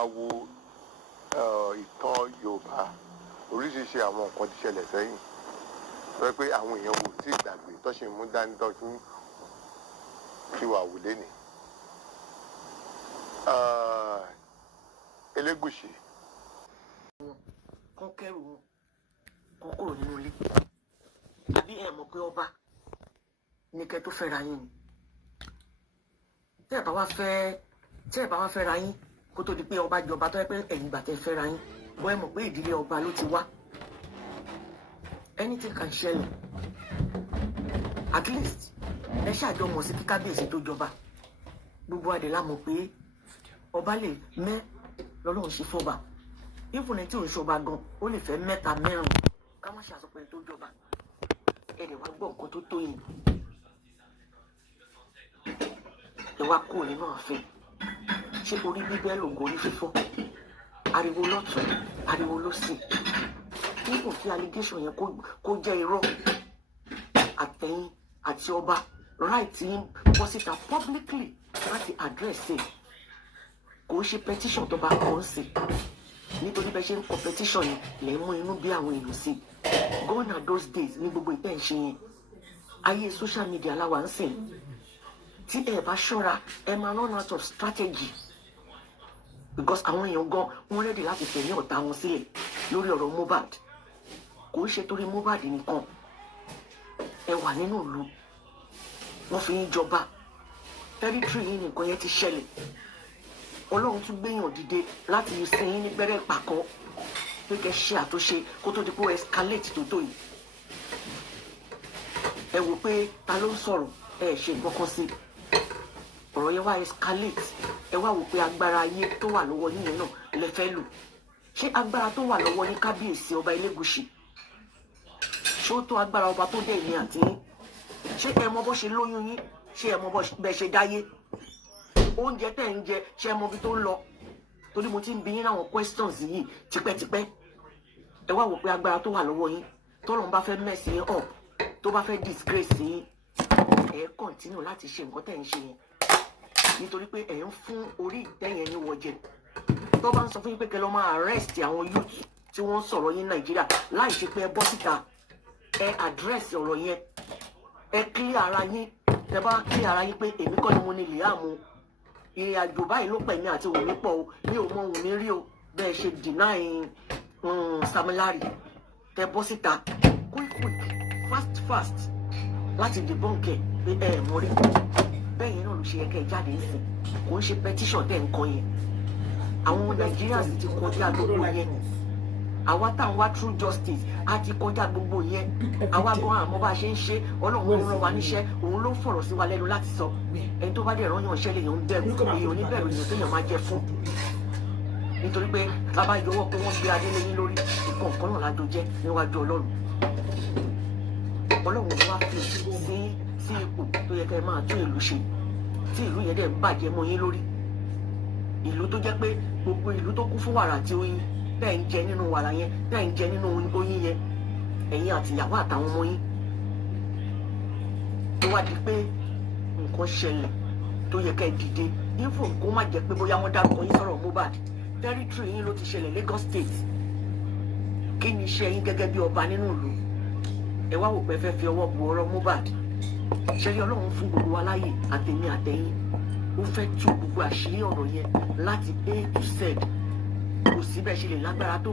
máa wo ìtàn Yorùbá oríṣiríṣi àwọn nǹkan ti ṣẹlẹ̀ sẹ́yìn sọ pé àwọn èèyàn wò sí ìgbàgbé tó ṣe mú dání tó tún fi wà wò lé ní. Elegushi. Kán kẹ́rù wọn kán kúrò nínú ilé àbí ẹ mọ̀ pé ọba ní kẹ́ tó fẹ́ra yín ni tẹ́ ẹ bá wá fẹ́ra yín kó tó di pé ọba jọba tó yẹ pé ẹ̀yìn ìgbà tẹ́ fẹ́ra yín bọ́ ẹ mọ̀ pé ìdílé ọba ló ti wá anything can ṣẹlẹ̀ at least ẹ ṣàjọ mọ̀ sí kí kábíyèsí tó jọba gbogbo adé la mọ̀ pé ọba lè mẹ́ lọ́lọ́run ṣe fọ́ba ìfúnni tí ò ń ṣọba gan ó lè fẹ́ mẹ́ta mẹ́rin ká má ṣàṣọpẹ́ tó jọba ẹ lè wá gbọ́ nǹkan tó tó yìí ẹ wá kúrò nínú ààfin ṣé orí bíbẹ́ lògùn orí fífọ́ ariwo lọ́tún ariwo lósì nígbà tí allegation yẹn kó jẹ́ irọ́ àtẹ̀yìn àti ọba right yín bọ́ síta publicly láti address ẹ̀ kò ṣe petition tó bá kọ́ ń sè nítorí bẹ́ẹ̀ ṣe ń kọ petition yẹn lè mú inú bí àwọn èèyàn sí gone are those days ní gbogbo ìtẹ́ ìṣe yẹn ayé social media láwa ń sìn tí ẹ bá ṣọ́ra ẹ máa run out of strategy because àwọn èèyàn gan wọ́n ready láti fẹ̀yìn ọ̀tá wọn sílẹ̀ lórí ọ̀rọ̀ Mohbad kò ń ṣe torí Mohbad nìkan ẹ wà nínú ìlú wọ́n fi ń jọba territory yìí nìkan yẹn ti ṣẹlẹ̀ Ọlọ́run tún gbéyàn dìde láti sin yín ní gbẹ́rẹ́ ìpàkọ́ pé kẹ́ ṣe àtúnṣe kó tó di pé ó escalate tó tó yìí ẹ wò pé ta ló ń sọ̀rọ̀ ẹ ṣe gbọ́kàn sí ọ̀rọ̀ yẹn wá escalate ẹ wá wò pé agbára ayé tó wà lọ́wọ́ yín yẹn náà lẹ fẹ́ lò ṣé agbára tó wà lọ́wọ́ ní kábíyèsí ọba Elegushi ṣé ó tó agbára ọba tó dé ìní àti yín ṣé ẹ mọ bó ṣe lóyún yín ṣé ẹ mọ bẹ́ẹ̀ ṣe dáyé oúnjẹ tẹ̀ ń jẹ ṣé ẹ mọ ibi tó ń lọ torí mo ti ń bi yín láwọn questions yìí tipẹ́tipẹ́ ẹ wá wò pé agbára tó wà lọ́wọ́ yín tọ́lọ́run bá fẹ́ mess yín up tó bá fẹ́ disgrace yín ẹ continue láti ṣe nǹkan tẹ̀ ń ṣe yẹn nítorí pé ẹ ń fún orí ìtẹ́yẹn ní wọ́jẹ tó bá ń sọ fún yín pé kẹ́ lọ máa arrest àwọn youth tí wọ́n ń sọ̀rọ̀ yín Nàìjíríà láì ṣe pé ẹ bọ́ síta ẹ address ọ̀rọ̀ yẹn ẹ clear ara yín ẹ bá clear ara yín pé èmi kọ́ ni mo ní Liam ìrìn àjò báyìí ló pẹ̀ mí àti Wunmi pọ̀ o mi ò mọ Wunmi rí o bẹ́ẹ̀ ṣe deny Samilari tẹ bọ́ síta quick fast láti debunk ẹ pé ẹ mọ rí bẹ́ẹ̀ yẹn náà ló ṣe yẹ kẹ́ ẹ jáde nísìn kò ń ṣe petition tẹ̀ ń kọ yẹn àwọn Nigerians ti kọjá gbogbo yẹn àwa tá à ń wá true justice a ti kọjá gbogbo yẹn àwa gan àmọ́ bá a ṣe ń ṣe Ọlọ́run ló rán wa níṣẹ́ òun ló fọ̀rọ̀ sí wa lẹ́nu láti sọ ẹni tó bá dẹ̀ rán yàn ṣẹ́ lè yàn ń bẹ̀rù èèyàn oníbẹ̀rù èèyàn tó yàn máa jẹ fún nítorí pé bàbá yọwọ́ pé wọ́n gbé adé lẹ́yìn lórí nǹkan kan náà lájọ jẹ́ níwájú Ọlọ́run Ọlọ́run ló wá fi sí ipò tó yẹ kẹ́ ẹ máa tún ìlú ṣe tí ìlú yẹn dẹ̀ ń bàjẹ́ mọ́ yín lórí ìlú tó jẹ́ pé gbogbo ìlú tó kún fún wàrà àti oyin bẹ́ẹ̀ ń jẹ nínú wàrà yẹn bẹ́ẹ̀ ń jẹ nínú oyin yẹn ẹ̀yin àtìyàwó àtàwọn ọmọ yín tó wá di pé nǹkan ṣẹlẹ̀ tó yẹ ká ẹ dìde ifo kó má jẹ́ pé bóyá wọ́n dárúkọ yín sọ̀rọ̀ Mohbad territory yín ló ti ṣẹlẹ̀ Lagos State kí ni iṣẹ́ yín gẹ́gẹ́ bí ọba nínú ìlú ẹ wá wò pé fẹ́ fi ọwọ́ bu ọ̀rọ̀ Mohbad ṣe rí Ọlọ́run fún gbogbo wa láyè àtẹ̀mí àtẹ̀yìn ó fẹ́ tú gbogbo àṣírí ọ̀rọ̀ yẹn láti A to Z kò sí bẹ́ẹ̀ ṣe lè lágbára tó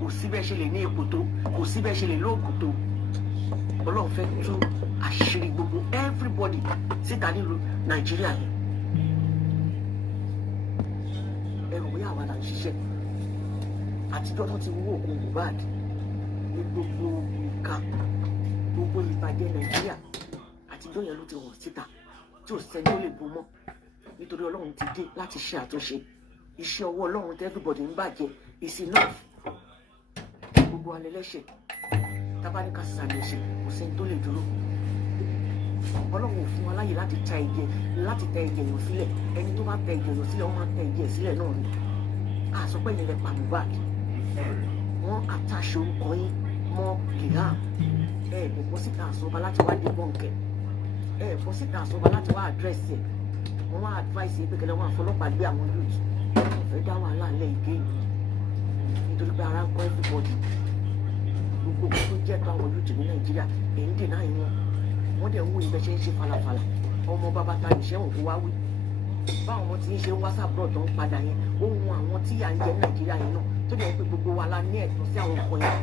kò sí bẹ́ẹ̀ ṣe lè ní ipò tó kò sí bẹ́ẹ̀ ṣe lè lóògùn tó Ọlọ́run fẹ́ tú àṣírí gbogbo everybody síta nílùú Nàìjíríà yẹn ẹrù bóyá àwa là ń ṣiṣẹ́ àtijọ́ tó ti wú òkú Mohbad ní gbogbo nǹkan gbogbo ìbàjẹ́ Nàìjíríà àtijọ́ yẹn ló ti hàn síta tí ò sẹ́ni ó lè bò mọ́ nítorí Ọlọ́run ti dé láti ṣe àtúnṣe iṣẹ́ ọwọ́ Ọlọ́run tẹ́ everybody ń bàjẹ́ is enough gbogbo alẹ́ lẹ́sẹ̀ tábàríkà sàlẹ̀ ẹ̀ṣẹ̀ kò sẹ́ni tó lè dúró Ọlọ́run ò fún wa láyè láti tẹ ẹ̀jẹ̀ èèyàn sílẹ̀ ẹni tó bá tẹ ẹ̀jẹ̀ èèyàn sílẹ̀ wọ́n máa tẹ ẹ̀jẹ̀ sílẹ̀ náà ni àsọpẹ́ yẹn lẹ pa Mohbad wọ́n àtàṣe orúkọ yín mọ́ Liam bọ́ síta àsọba láti wá dé bọ́ǹkẹ̀ bọ́ síta àsọba láti wá àdírẹ́sì ẹ̀ wọ́n wá advice yìí pé kẹlẹ́ wọn àfọlọ́pàá gbé àwọn youth fẹ́ dá wàhálà lẹ́ ìgé nítorí pé ara ń kọ́ everybody gbogbo tó jẹ́ tó àwọn yóò ní Nàìjíríà èyí dènà ìwọ̀n wọ́n dẹ̀ ń wo ibẹ̀ ṣe ń ṣe falafala ọmọ bàbá ta ìṣẹ́wọ̀n kó wá wí báwọn ọmọ tí ń ṣe whatsapp brought tó ń padà yẹn ohun àwọn tí à ń jẹ Nàìjíríà yẹn náà tó dẹ̀ ń pé gbogbo wa la ní ẹ̀tọ́ sí àwọn nǹkan yẹn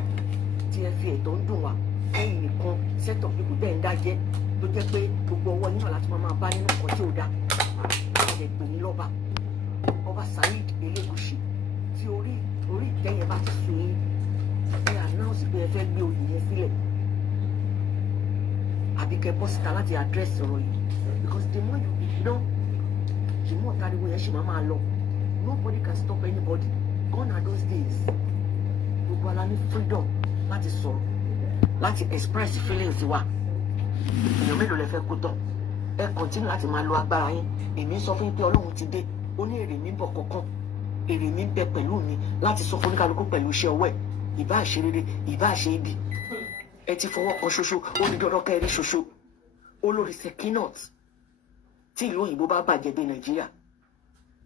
tí ẹ fi ẹ̀tọ́ ń dùn wá ẹ̀yìn nìkan set of people tẹ̀ ń dájẹ́ tó jẹ́ pé gbogbo ọwọ́ yín náà láti máa bá nínú nǹkan tí ò dáa ẹ̀ pè ní lọ́ba ọba Saheed Elegushi tí orí ìtẹ́yẹ bá ti sùn yín ẹ announce pé ẹ fẹ́ gbé oyè yẹn sílẹ̀ àbí kẹ́ bọ́ síta láti address ọ̀rọ̀ yìí because the more you ignore the more tariwo yẹn ṣì máa lọ nobody can stop anybody gone are those days gbogbo ala ní freedom láti sọ̀rọ̀ láti express feelings wa èèyàn mélòó lẹ fẹ́ kó tán ẹ continue láti máa lo agbára yín èmi sọ fún yín pé Ọlọ́run ti dé ó ní èrè mi ń bọ̀ kankan èrè mi ń bẹ pẹ̀lú mi láti sọ fún oníkálukú pẹ̀lú iṣẹ́ ọwọ́ ẹ̀ ìbá ṣe rere ìbá ṣe ibi ẹ ti fọwọ́ kan ṣoṣo ó ní dandan kẹrin ṣoṣo olórí Sekinat tí ìlú òyìnbó bá bàjẹ́ dé Nàìjíríà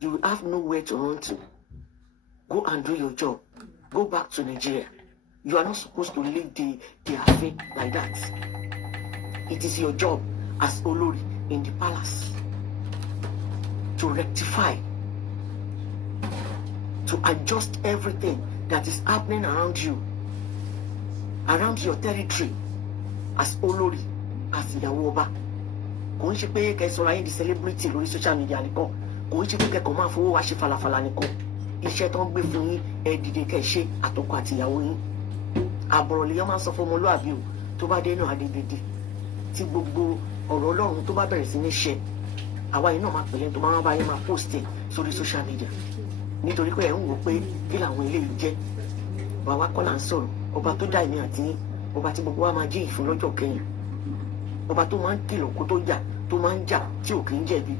you will have nowhere to run to go and do your job go back to Nigeria you are not supposed to leave the affair like that it is your job as olórí in the palace to rectify to adjust everything that is happening around you around your territory as olórí as ìyàwó ọba kò ń ṣe pé kẹsọ̀rọ̀ ayé di celebrity lórí social media nìkan kò ń ṣe pé kẹkọ̀ọ́ máa fowó wá ṣe falafala nìkan iṣẹ́ tó ń gbé fún yín ẹ dìde kẹ́ ṣe àtọkọ àti ìyàwó yín àbọ̀rọ̀ lèyàn máa ń sọ fún ọmọlúàbí o tó bá dé náà adédèdè tí gbogbo ọ̀rọ̀ Ọlọ́run tó bá bẹ̀rẹ̀ sí ní ṣe àwa yìí náà máa pẹ̀lẹ́ tó máa bá yín máa post ẹ̀ sórí social media nítorí pé ẹ̀ ń wò pé kí làwọn eléyìí jẹ́ bàbá kọ́ là ń sọ̀rọ̀ ọba tó dá èmi àti yín ọba tí gbogbo wa máa jí ìfún lọ́jọ́ kẹyìn ọba tó máa ń kìlọ̀ kó tó jà tó máa ń jà tí ò kì í jẹ̀bi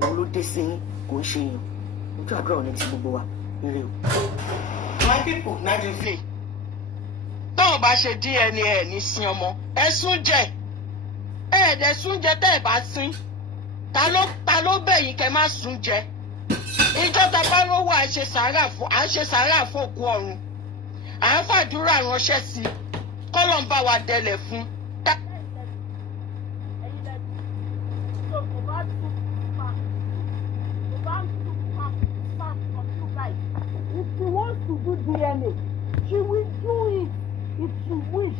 òun ló dé sí yín kò ń ṣe èèyàn ojú àdúrà ní ti gbogbo wa ire o. my people Nigeria tó o bá ṣe DNA ẹ ní sin ọmọ ẹ sún jẹ ẹ ẹ̀dẹ̀ sún jẹ tẹ́ ẹ bá sín ta ló bẹ̀yìn kẹ́ má sún jẹ ìjọba bá lówó à ń ṣe sàárà fún òkú ọ̀run à ń fàdúrà ránṣẹ́ sí i kọ́lọ̀ ń bá wa dẹlẹ̀ fún. If she wants to do DNA, she will do it if she wish.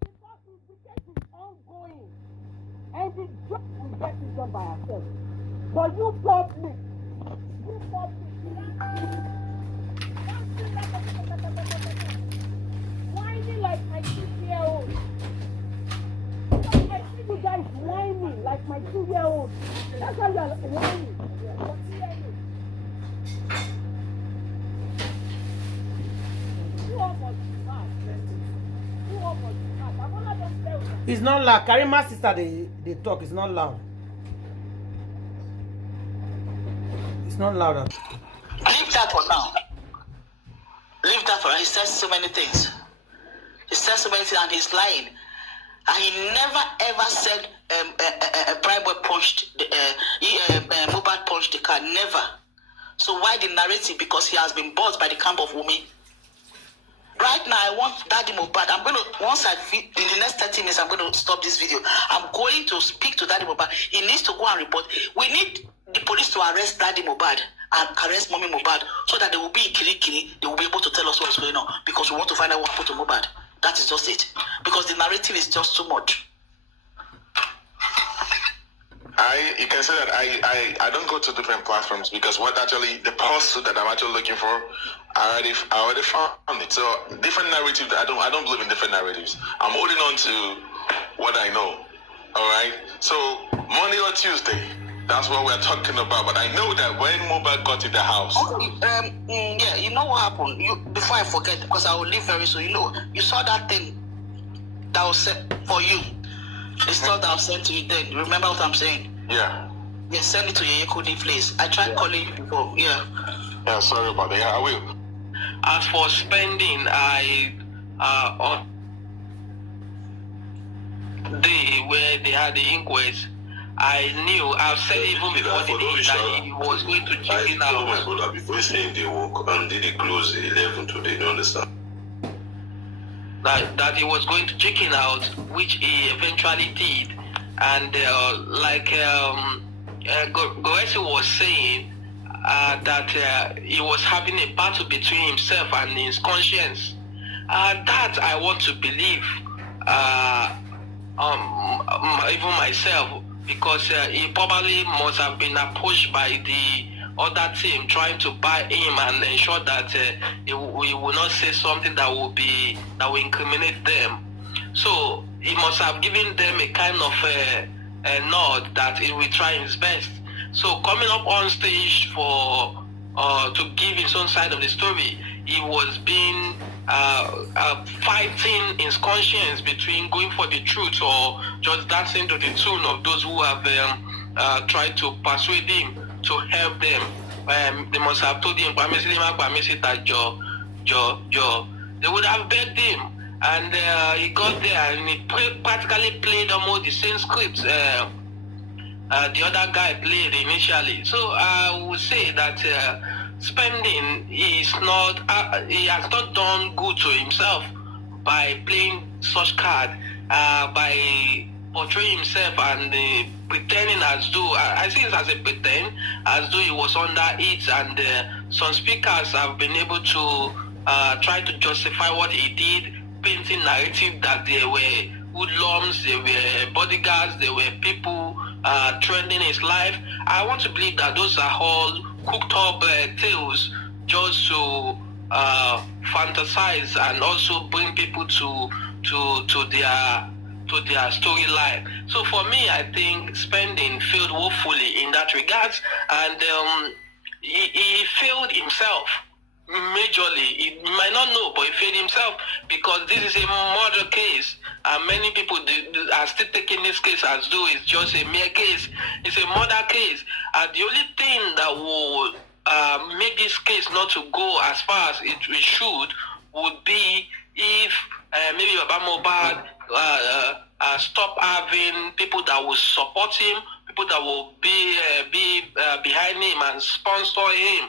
Because the case is ongoing and the judge will get it done by herself. But you public, whining like my 2-year-old. I see you guys whining like my 2-year-old. That's how you are whining. It's not loud. Karima's sister, they talk. It's not loud. It's not loud. Leave that for now. Leave that for now. He says so many things. He says so many things and he's lying. And he never ever said a prime boy punched Mohbad punched the car. Never. So why the narrative? Because he has been bought by the camp of Wunmi. Right now, I want Daddy Mohbad. I'm going to, once I feel, in the next 30 minutes, I'm going to stop this video. I'm going to speak to Daddy Mohbad. He needs to go and report. We need the police to arrest Daddy Mohbad and arrest Mommy Mohbad so that they will be in Kirikiri. They will be able to tell us what's going on because we want to find out what happened to Mohbad. That is just it. Because the narrative is just too much. You can say that I don't go to different platforms because what actually the pursuit that I'm actually looking for, I already found it. So different narratives. I don't believe in different narratives. I'm holding on to what I know. All right. So Monday or Tuesday, that's what we're talking about. But I know that when Mohbad got in the house. Okay, yeah, you know what happened. Before I forget, because I will leave very soon. You know, you saw that thing that was set for you. The stuff that I sent to you then. You remember what I'm saying? Yeah. Yeah, send it to your Kudi, please. I tried calling you before. Yeah. Yeah, sorry about that. Yeah, I will. As for spending, on day where they had the inquest, I knew, I've said even before the day that he was going to chicken out. My brother, before saying they work and did it close 11 today, you don't understand? That he was going to chicken out, which he eventually did. And Goretti was saying that he was having a battle between himself and his conscience. That I want to believe, even myself, because he probably must have been approached by the other team trying to buy him and ensure that he will not say something that will incriminate them. So he must have given them a kind of a nod that he will try his best. So coming up on stage for to give his own side of the story, he was being fighting his conscience between going for the truth or just dancing to the tune of those who have tried to persuade him to help them. They must have told him, that they would have begged him, and he got there and he practically played almost the same script the other guy played initially. So I would say that spending is not, he has not done good to himself by playing such card, by portraying himself and pretending as though, I see it as a pretend, as though he was under it, and some speakers have been able to try to justify what he did, painting narrative that there were hoodlums, there were bodyguards, there were people trending his life. I want to believe that those are all cooked up tales just to fantasize and also bring people to their storyline. So for me, I think spending failed woefully in that regard, and he failed himself majorly. He might not know, but he failed himself, because this is a murder case, and many people are still taking this case as though it's just a mere case. It's a murder case, and the only thing that will make this case not to go as far as it should would be if maybe Mohbad stop having people that will support him, people that will be behind him and sponsor him.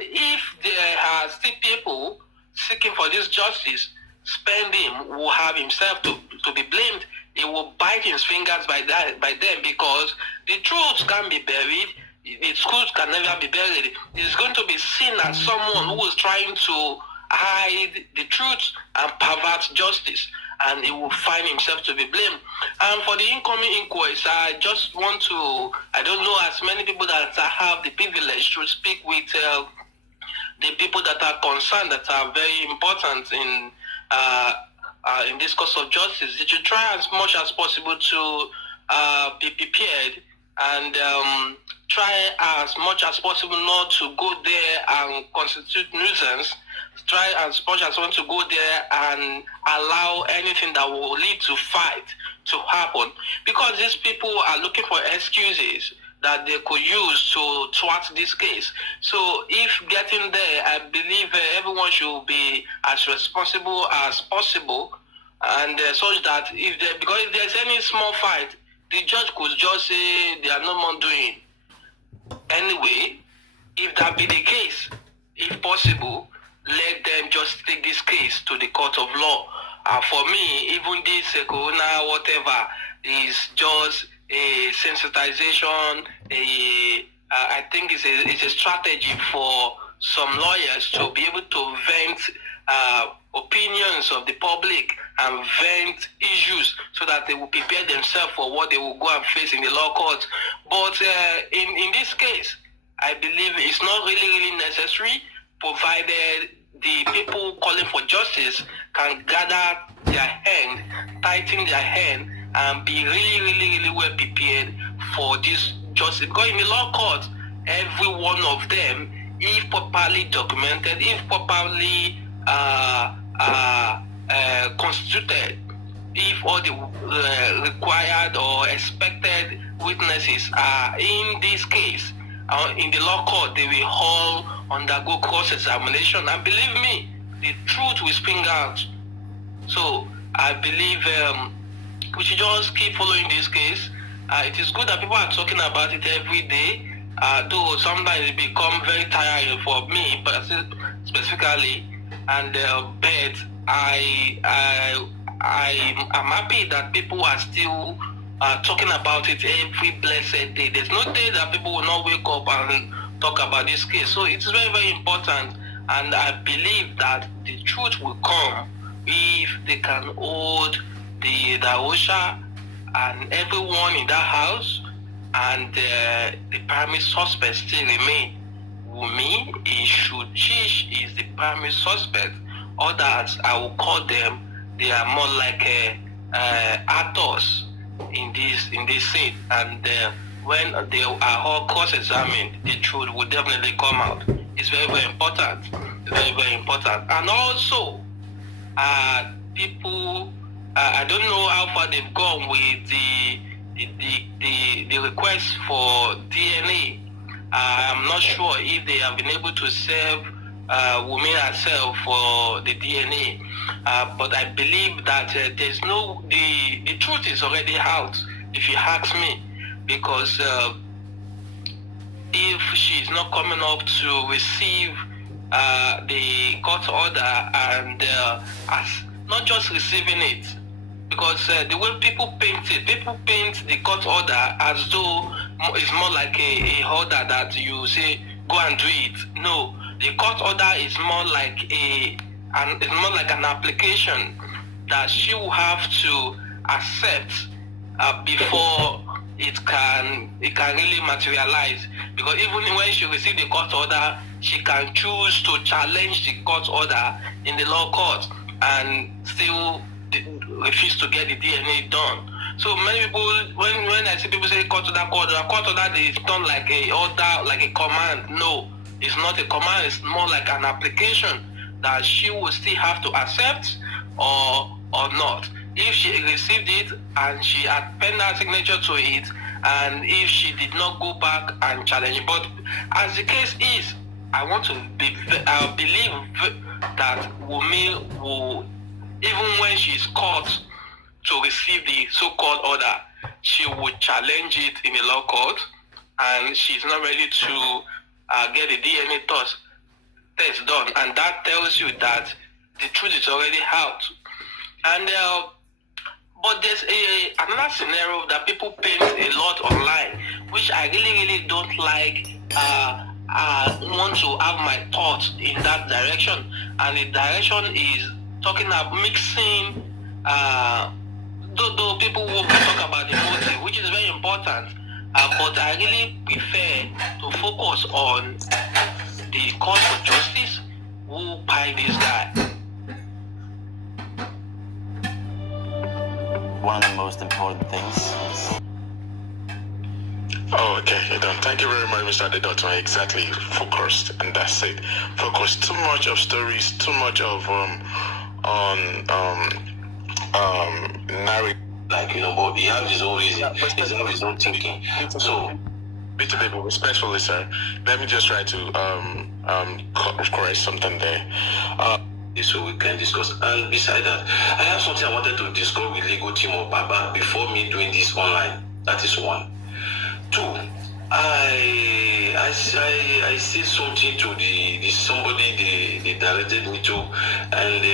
If there are still people seeking for this justice, spending will have himself to be blamed. He will bite his fingers by them, because the truth can be buried. The truth can never be buried. It's going to be seen as someone who is trying to hide the truth and pervert justice, and he will find himself to be blamed. And for the incoming inquest, I just want to, I don't know as many people that have the privilege to speak with the people that are concerned, that are very important in this cause of justice. They should try as much as possible to be prepared, and try as much as possible not to go there and constitute nuisance. Try as much as possible to go there and allow anything that will lead to fight to happen, because these people are looking for excuses that they could use to thwart this case. So if getting there, I believe everyone should be as responsible as possible, and such that because if there's any small fight, the judge could just say they are no more doing. Anyway, if that be the case, if possible, let them just take this case to the court of law. For me, even this corona whatever is just a sensitization. I think it's a strategy for some lawyers to be able to vent opinions of the public and vent issues, so that they will prepare themselves for what they will go and face in the law court. But in this case, I believe it's not really necessary, provided the people calling for justice can gather their hand, tighten their hand, and be really well prepared for this justice. Because in the law court, every one of them, if properly documented, if properly constituted, if all the required or expected witnesses are in this case, in the law court, they will all undergo cross-examination, and believe me, the truth will spring out. So I believe we should just keep following this case, It is good that people are talking about it every day, though sometimes it becomes very tiring for me, but specifically. And but I'm happy that people are still talking about it every blessed day. There's no day that people will not wake up and talk about this case. So it's very, very important, and I believe that the truth will come if they can hold the Osha and everyone in that house, and the primary suspect still remain. Wunmi, she is the primary suspect. Others, I will call them, they are more like actors in this scene. And when they are all cross-examined, the truth will definitely come out. It's very, very important. Very, very important. And also, people, I don't know how far they've gone with the request for DNA. I'm not sure if they have been able to serve Wunmi herself for the DNA, but I believe that there's no, the truth is already out, if you ask me, because if she's not coming up to receive the court order, and not just receiving it, because the way people paint the court order as though it's more like a order that you say go and do it. No, the court order is more like an application that she will have to accept before it can really materialize. Because even when she receives the court order, she can choose to challenge the court order in the law court and still refuse to get the DNA done. So many people, when I see people say court order is done like a order, like a command. No, it's not a command. It's more like an application that she will still have to accept or not. If she received it and she had penned her signature to it, and if she did not go back and challenge it. But as the case is, I believe that Wunmi will, even when she's caught to receive the so-called order, she would challenge it in the law court, and she's not ready to get the DNA test done. And that tells you that the truth is already out. And but there's another scenario that people paint a lot online, which I really don't like. Want to have my thoughts in that direction, and the direction is talking about mixing. Though people will talk about the motive, which is very important, but I really prefer to focus on the call for justice. Who pie this guy? One of the most important things. Oh, okay, you're done. Thank you very much, Mr. Adedotun. Exactly, focused, and that's it. Focused. Too much of stories, too much of narrative. Like, but he has his own reason, his own thinking. So, Bit of people, respectfully, sir. Let me just try to correct something there. So we can discuss. And beside that, I have something I wanted to discuss with legal team of Baba before me doing this online. That is one. Two, I say something to the somebody they directed me to, and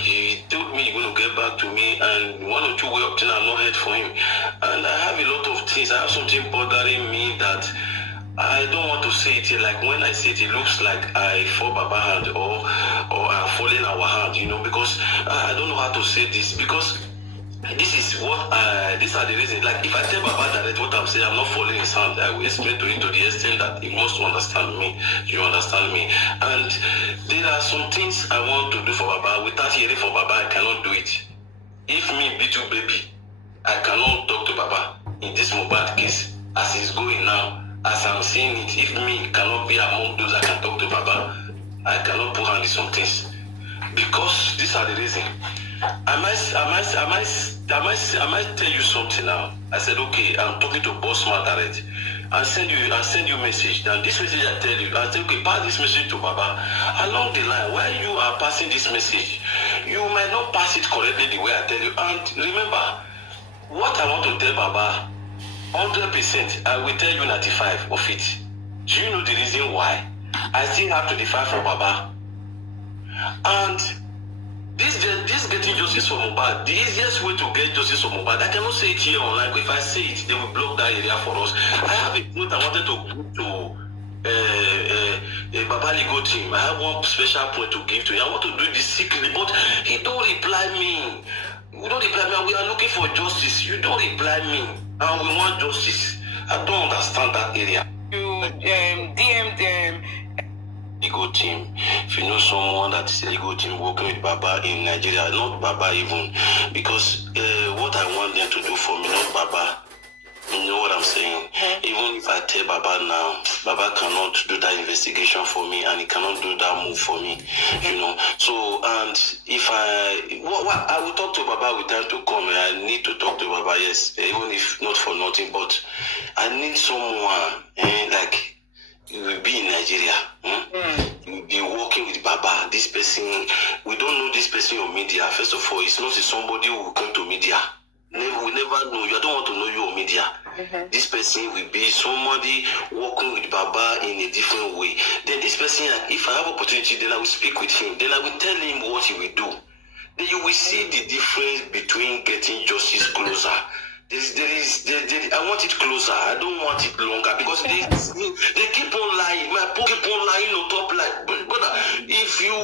he told me he's going to get back to me, and one or two way up till I've not heard from him. And I have a lot of things. I have something bothering me that I don't want to say it here. Like when I say it looks like I fall Baba hand or I fall in our hand, because I don't know how to say this, because this is what these are the reasons. Like if I tell Baba direct what I'm saying, I'm not falling his hand. I will explain to him to the extent that he must understand me. You understand me? And there are some things I want to do for Baba. Without hearing from Baba, I cannot do it. If me be too baby, I cannot talk to Baba in this Mohbad case as it's going now. As I'm seeing it, if me cannot be among those I can talk to Baba, I cannot put hand in some things. Because these are the reasons. I might tell you something now. I said, okay, I'm talking to Boss Man direct. I'll send you a message. Now this message I tell you, I'll say, okay, pass this message to Baba. Along the line, while you are passing this message, you might not pass it correctly the way I tell you. And remember, what I want to tell Baba 100%, I will tell you 95 of it. Do you know the reason why? I still have 25 for Baba. And this getting justice for Mohbad, the easiest way to get justice for Mohbad, I cannot say it here online. If I say it, they will block that area for us. I have a point I wanted to give to Baba Legal team. I have one special point to give to you. I want to do this secretly, but he don't reply me. You don't reply me. We are looking for justice. You don't reply me. And we want justice. I don't understand that area. You DM them. Legal team. If you know someone that is a legal team working with Baba in Nigeria, not Baba even, because what I want them to do for me, not Baba. You know what I'm saying? Even if I tell Baba now, Baba cannot do that investigation for me, and he cannot do that move for me, you know. So, and if I will talk to Baba with time to come. I need to talk to Baba, yes, even if not for nothing, but I need someone, like, you will be in Nigeria. You will be working with Baba. This person, we don't know this person on media. First of all, it's not somebody who will come to media. We never know you. I don't want to know you on media. This person will be somebody working with Baba in a different way. Then this person, if I have opportunity, then I will speak with him. Then I will tell him what he will do. Then you will see the difference between getting justice closer. I want it closer. I don't want it longer, because they keep on lying. My people keep on lying on top lie. Brother, if you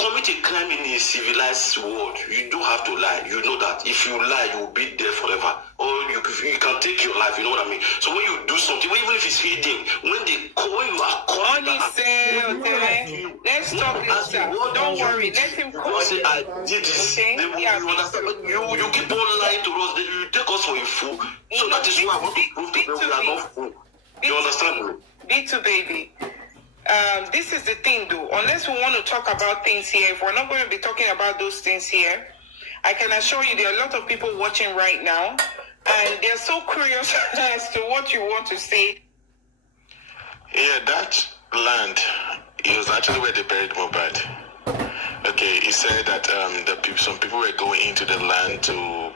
commit a crime in a civilized world, you don't have to lie. You know that. If you lie, you will be there forever. Or you can take your life. You know what I mean? So when you do something, even if it's hidden, when you are caught, let's talk later. Don't worry. Let him call say I did this. Okay? You keep on lying to us. Then you take us for a fool. So that is why I want to prove to them we are not fool. You understand me? B2 baby. This is the thing, though. Unless we want to talk about things here, if we're not going to be talking about those things here, I can assure you there are a lot of people watching right now, and they're so curious as to what you want to say. Yeah, that land, it was actually where they buried Mohbad. Okay, he said that some people were going into the land to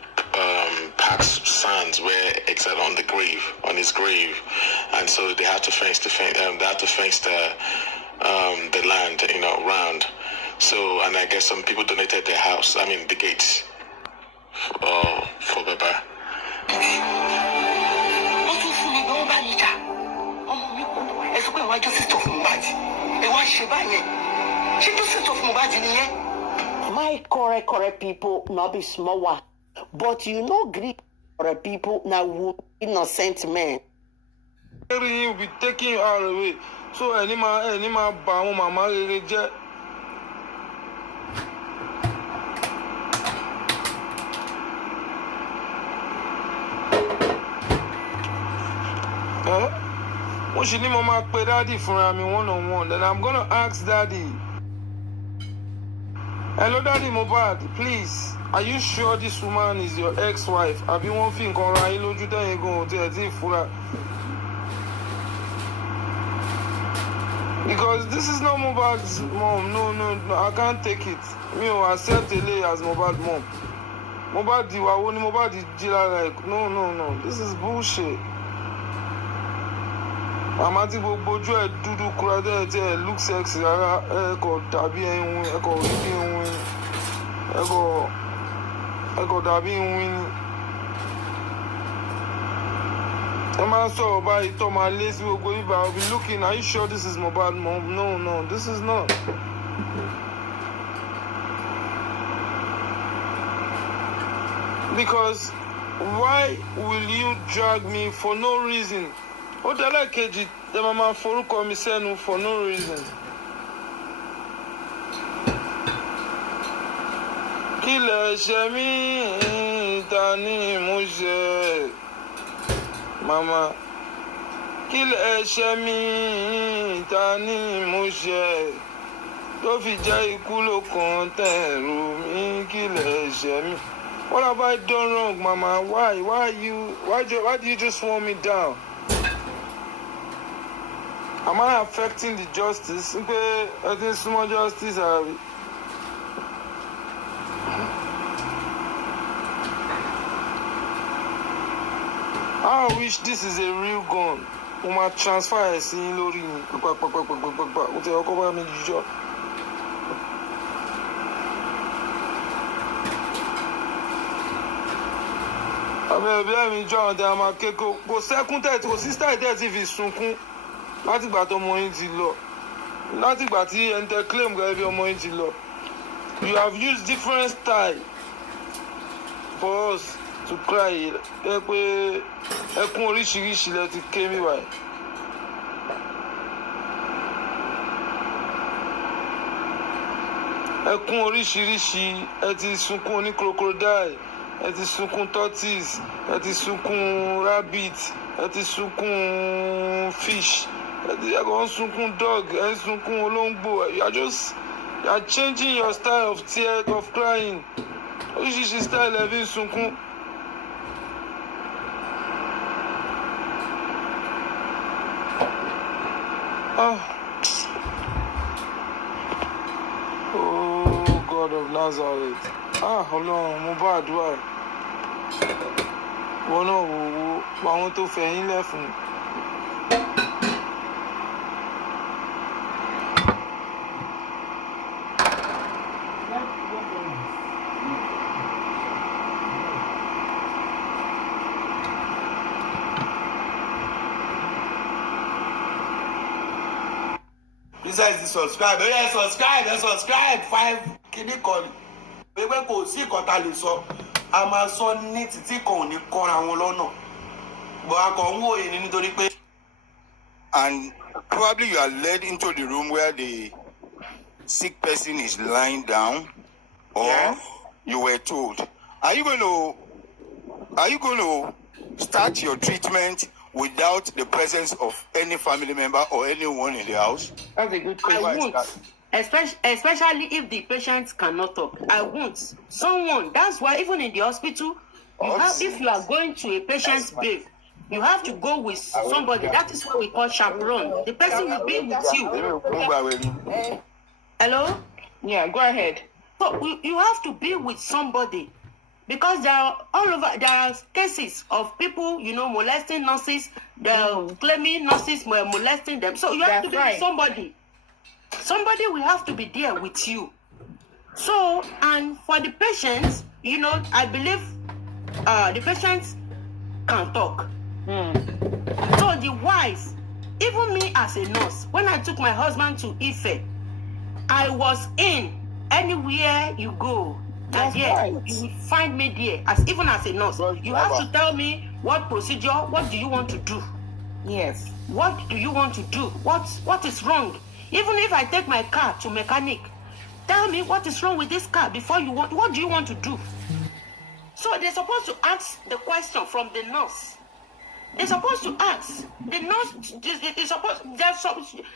pack sands where it's on his grave, and so they had to fence the land, around. So, and I guess some people donated their house, the gates, for Baba. My correct people, not be small one. But you know, Greek correct people now innocent men. Everything will be taken you all away. So any man, mama, reject. When she need mama pay daddy for me one-on-one, then I'm gonna ask daddy. Hello, Daddy Mohbad, please. Are you sure this woman is your ex-wife? I've been one thing on Railo Judy and go to because this is not Mohbad's mom. No, I can't take it. Me, I accept the lay as Mohbad mom. Mohbad, Mohbad is jila like no. This is bullshit. Amati bojú ẹ dúdú kura ẹ look sexy rárá ẹ kò dàbí ẹ̀wìn ẹ kò rí bí ẹ̀wìn ẹ kò dàbí ẹ̀wìn ẹ máa sọ̀rọ̀ báyìí tó máa lé sí gbogbo ibà. I'll be looking. Are you sure this is Mohbad mom? No, this is not. Because why will you drag me for no reason? Odala Keji, the mama forúkọ mi sẹ́nu for no reason. Kí lẹ ṣe mí, ta ni mo ṣe? Mama, kí lẹ ṣe mí, ta ni mo ṣe? Tó fi jẹ́ ikú ló kàn tẹ̀rù mí, kí lẹ ṣe mí? What have I done wrong, Mama? Why do you just want me down? Am I affecting the justice? I think small justice. I wish this is a real gun. My transfer is in lórí mi. O ti ọkọ bá mi jíjọ. Abẹ́rẹ́ mi jọ àwọn ọ̀dẹ́ àmà kéko. Kò sẹ́kún tẹ̀tí, kò sí style tẹ̀tí fi sunkún. Láti ìgbà tó ọmọ yín ti lọ. Láti ìgbà tí ẹni tẹ claim gẹ́gẹ́ bí ọmọ yín ti lọ. You have used different style for us to cry. Ẹ pé ẹkún oríṣiríṣi lẹ ti ké mi báyìí. Ẹkún oríṣiríṣi, ẹ ti sunkún oní crocodile, ẹ ti sunkún tortoise, ẹ ti sunkún rabbit, ẹ ti sunkún fish, ẹ ti sunkún dog, ẹ ti sunkún olóńgbò. You are changing your style of tear of crying. Oríṣiríṣi style ẹ fi sunkún. Oh God of Nazareth. Ọlọ́run mo bá àdúrà ẹ̀. Wọ́n náà wò àwọn tó fẹ̀yìn lẹ̀ fún. Besides the subscribe, subscribe 5 kìíní kan ni. Pé kò sí ìkọta lè sọ, a máa sọ ní títí kan ò ní kọ́ra wọn lọ́nà. But a kàn ń wòye ní nítorí pé. And probably you are led into the room where the sick person is lying down, or you were told. Are you going to start your treatment without the presence of any family member or anyone in the house? That's a good question. I won't. Especially if the patient cannot talk. I won't. Someone, that's why even in the hospital, if you are going to a patient's grave, you have to go with somebody. That is what we call chaperone. The person will be with you. Hello? Yeah, go ahead. So you have to be with somebody. Because there are cases of people, molesting nurses, claiming nurses were molesting them. So you have to be with somebody. Somebody will have to be there with you. So, and for the patients, I believe the patients can talk. So the wife, even me as a nurse, when I took my husband to Ife, I was in anywhere you go. And yes, you will find me there, even as a nurse. You have to tell me what procedure, what do you want to do? Yes. What do you want to do? What is wrong? Even if I take my car to mechanic, tell me what is wrong with this car before what do you want to do? So they're supposed to ask the question from the nurse. They're supposed to ask. The nurse,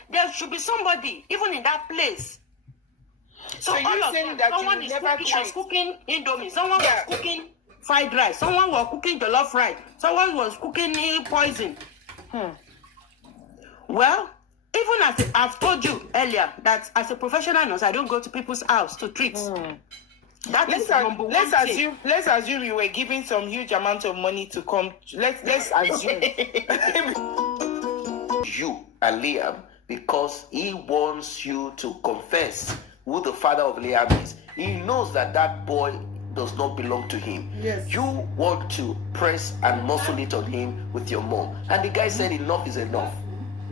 there should be somebody, even in that place. So all of them, someone was cooking indomie, someone was cooking fried rice, someone was cooking jollof rice, someone was cooking poison. Well, even as I've told you earlier, that as a professional nurse, I don't go to people's house to treat. That is number one thing. Let's assume you were giving some huge amount of money to come. Let's assume. You and Liam, because he wants you to confess who the father of Liam is. He knows that boy does not belong to him. Yes. You want to press and muscle it on him with your mom. And the guy said enough is enough.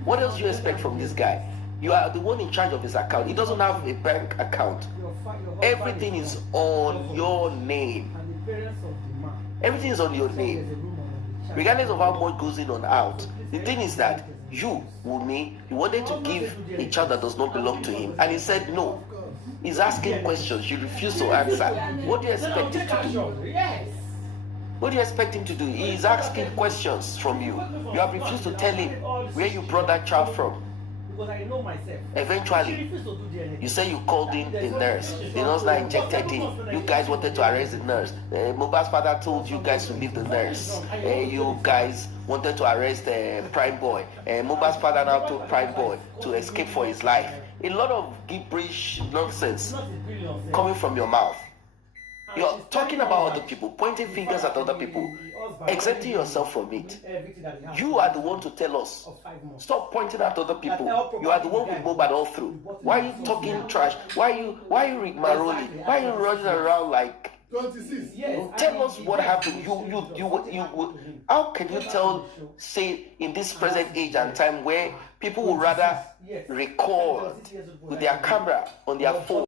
What else do you expect from this guy? You are the one in charge of his account. He doesn't have a bank account. Everything is on your name. Everything is on your name. Regardless of how much goes in or out. The thing is that you, Wunmi, you wanted to give a child that does not belong to him. And he said no. He's asking questions. You refuse to answer. What do you expect him to do? What do you expect him to do? He is asking questions from you. You have refused to tell him where you brought that child from. Eventually, you say you called in the nurse. The nurse now injected him. You guys wanted to arrest the nurse. Mohbad's father told you guys to leave the nurse. You guys wanted to arrest Prime Boy. Mohbad's father now told Prime Boy to escape for his life. A lot of gibberish nonsense coming from your mouth. You're talking about other people, pointing fingers at other people, exempting yourself from it. You are the one to tell us. Stop pointing at other people. You are the one with Mohbad all through. Why are you talking trash? Why are you rigmaroling? Why are you running around like? 26. Tell us what happened. You. How can you say in this present age and time where people would rather record with their camera on their phone?